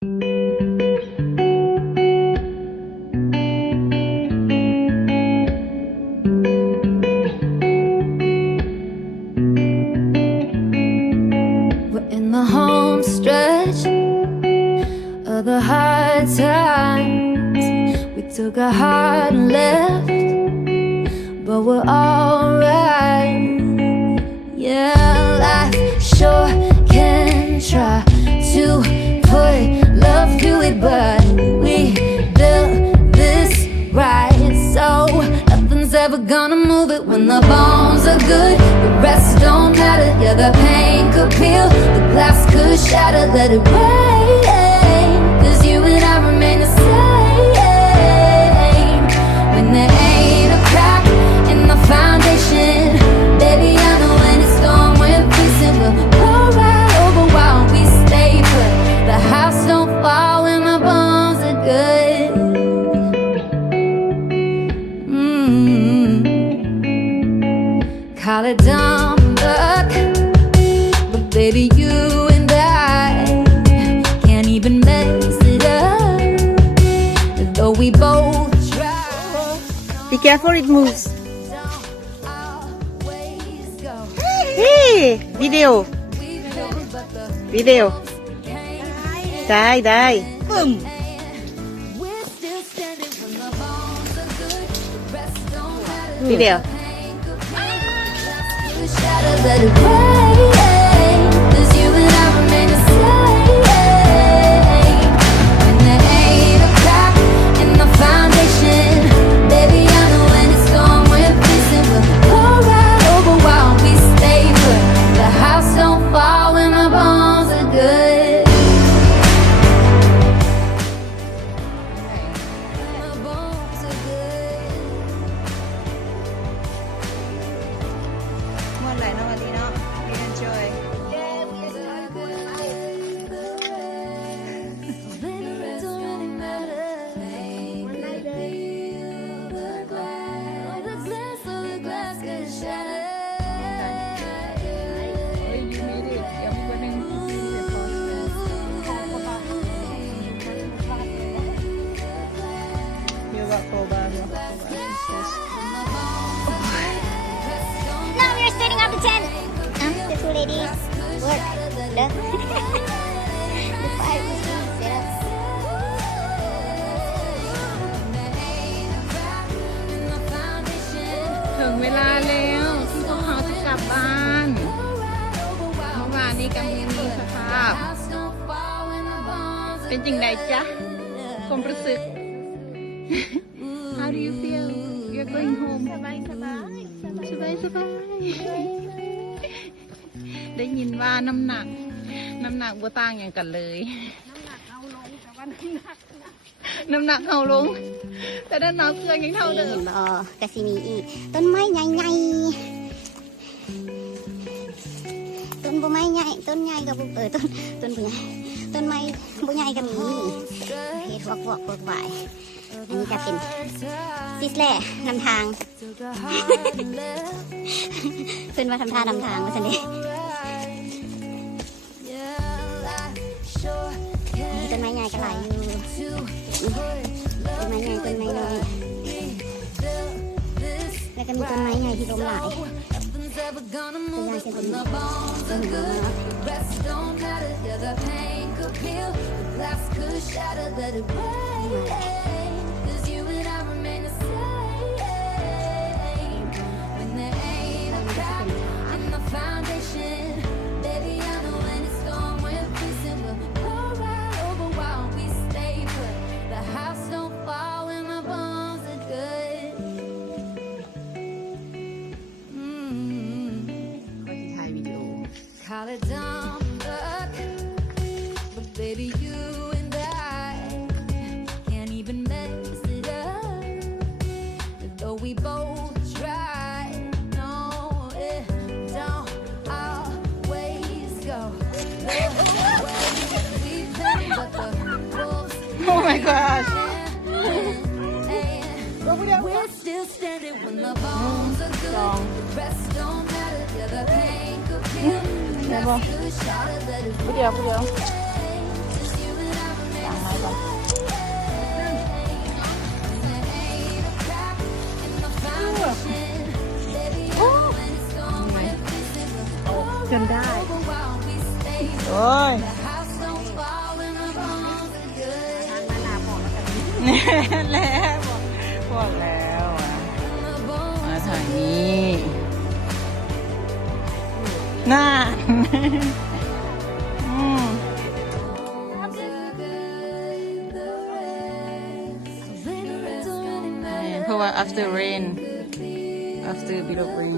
We're in the home stretch of the hard times. We took a hard left, but we're alright. Yeah, life sure can try to put love through it, but we built this right, so nothing's ever gonna move it. When the bones are good, the rest don't matter. Yeah, the pain could peel, the glass could shatter. Let it rain, 'cause you and I remain the same. When there ain't a crack in the foundation, baby, I know when it's gone, we're facing. We'll go right over while we stay put. The house don't fall when the bones are good. Call it dumb luck, but baby, you and I can't even mess it up, though we both try. Be careful, it moves. Don't always go. Hey, video. We fail, but the Video. can't. ได้ We're still standing when the bones are good. The rest don't matter. วิดีโอ Pain could shatter, let it rain, 'cause you and I remain the same. When there ain't a crack in the foundation, baby, I know when it's gone, we're facing. We'll go right over while we stay put. The house don't fall when the bones are good. When the bones are good. ม่วนหลายเนาะวันนี้เนาะ We enjoy You made it ยังมีวันหนึ่งYou got go back Now we are setting up the tent. The two ladies work. The fire is being set up. ถึงเวลาแล้วที่พวกเขาจะกลับบ้านเมื่อวานนี้กับมีสภาพ เป็นจริงใดจ๊ะความรู้สึก How do you feel? You're going home สบายสบายได้ยินว่าน้ำหนักบ่ต่างอย่างกันเลย น้ำหนักเฮาลง แต่ด้านนอกเครื่องยังเท่าเดิ เห็ ม นบ่กะสิมีอีกต้นไม้ใหญ่ๆต้นบ่ไม้ใหญ่ต้นใหญ่กับต้นบ่ใหญ่ต้นไม้บ่ใหญ่ก็มีเฮ็ดวอกๆวายอันนี้จะเป็นซิสแล่นำทาง เพิ่นว่าทำท่านำทางว่าซั่นเด้มีต้นไม้ใหญ่ก็หลายอยู่ต้นไม้ใหญ่ต้นไม้น้อยแล้วก็มีต้นไม้ใหญ่ที่ล้มหลายตัวอย่างเช่นต้นนี้ต้นนี้เนาะ Rest don't matter, yeah, the pain could peel, the glass could shatter, let it rain, 'cause you and I remain the same. When there ain't a crack in the foundation, baby, I know when it's gone, we're facing. We'll go right over while we stay put. The house don't fall when the bones are good. ถ่ายวิดีโอ Call it dumb luck, but baby, you and I can't even mess it up, though we both try. No, it don't always go the way we plan, but the wolves Oh my gosh we're still standing when the bones are good. The rest don't matter, yeah, the pain could feel. ได้ปะ Could shatter, let it ผู้เดียว rain, 'cause you and I remain แล้วบอกแล้วอะมาทางนี้น่าเพราะว่า after rain after bit of rain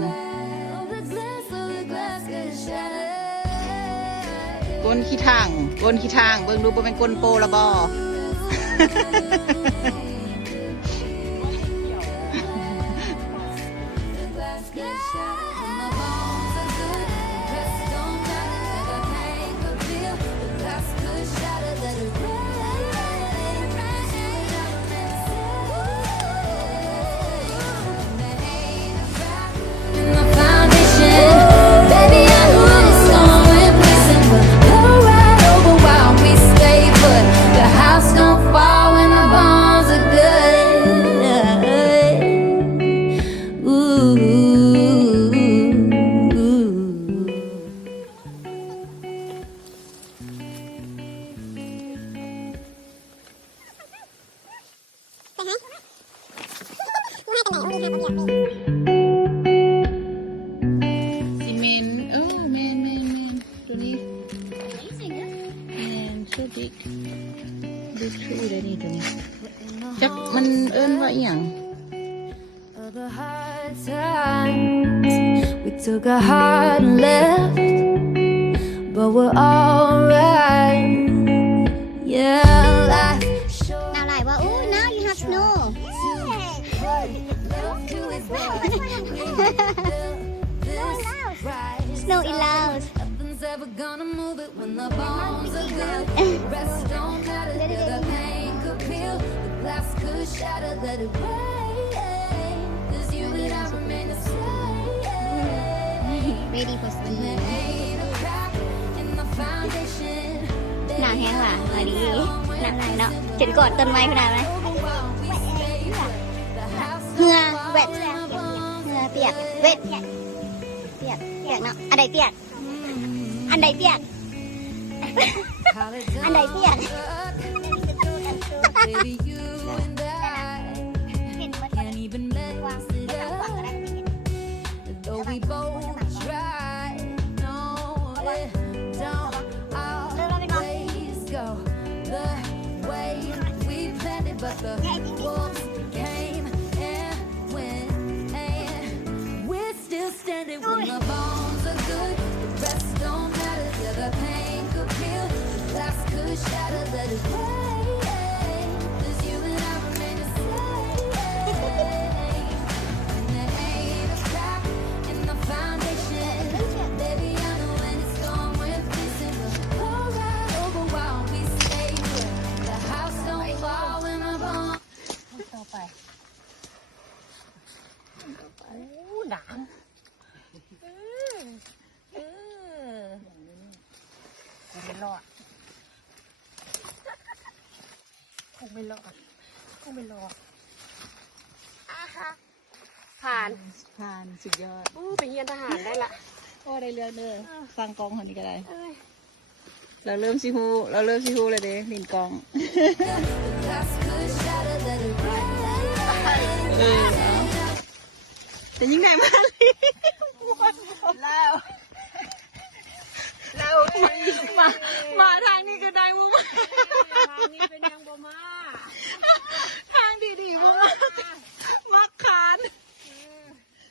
ก้นขี้ทางเบิ่งดูบ่เป็นก้นโปละบอ ซีเมนต์แมนตัวนี้แมนชื่อบิ๊กชื่อเลยนี่ตัวนี้จักมันว่าอีหยัง The hard times we took a hard left, but we're alright. Yeah, life short. Now like, well, oh, now you have snow. Snow in Laos. Nothing's ever gonna move it when the bones are good. Rest don't matter, the pain could peel, the glass could shatter, let it rain. 'Cause you and I remain the same. Ready for ski. There ain't a crack in the foundation. หนาวแห้งว่ะมาดีหนาวเนาะจะกอดต้นไม้ขนาดไหมเหงื่อเวทเหงื่อเปียกเวทเปียกเนาะอันใดเปียกอันใดเปียกอันใดเปียก Baby, you and I can't even mess it up. Though we both try, no, it don't always go the way we planned it. But the wolves came and went, and we're still standing when the bones are good. The rest don't matter, yeah, the pain could peel, the glass could shatter, let it rain. 'Cause you and I remain the same. And there ain't a crack in the foundation. Baby, I know when it's gone, we're missing. But alright, over while we stay here. The house don't fall when the bones. ต่อไปหนาวไม่รอดคงไม่รอดผ่านสุดยอด ไปเรียนทหารได้ละ โอ้ได้เรื่องเลยฟังกองคนนี้ก็ได้เราเริ่มซิฮูเลยเด้ลินกอง Glass could shatter, let it rain. แต่ยิ่งไหนมาเลยแล้วมาทางนี้ก็ได้มุ้ง ทางนี้เป็นยังบ่มา ทางดีๆมักคาน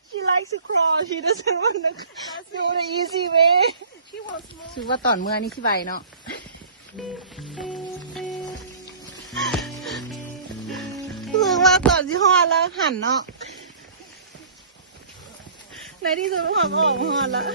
She likes to crawl she doesn't want to do the easy way ถือว่าตอนเมื่อนี่ขี้ใบเนาะรู้ว่าตอนที่ฮอดแล้วหันเนาะในที่สุดความออกฮอดแล้ว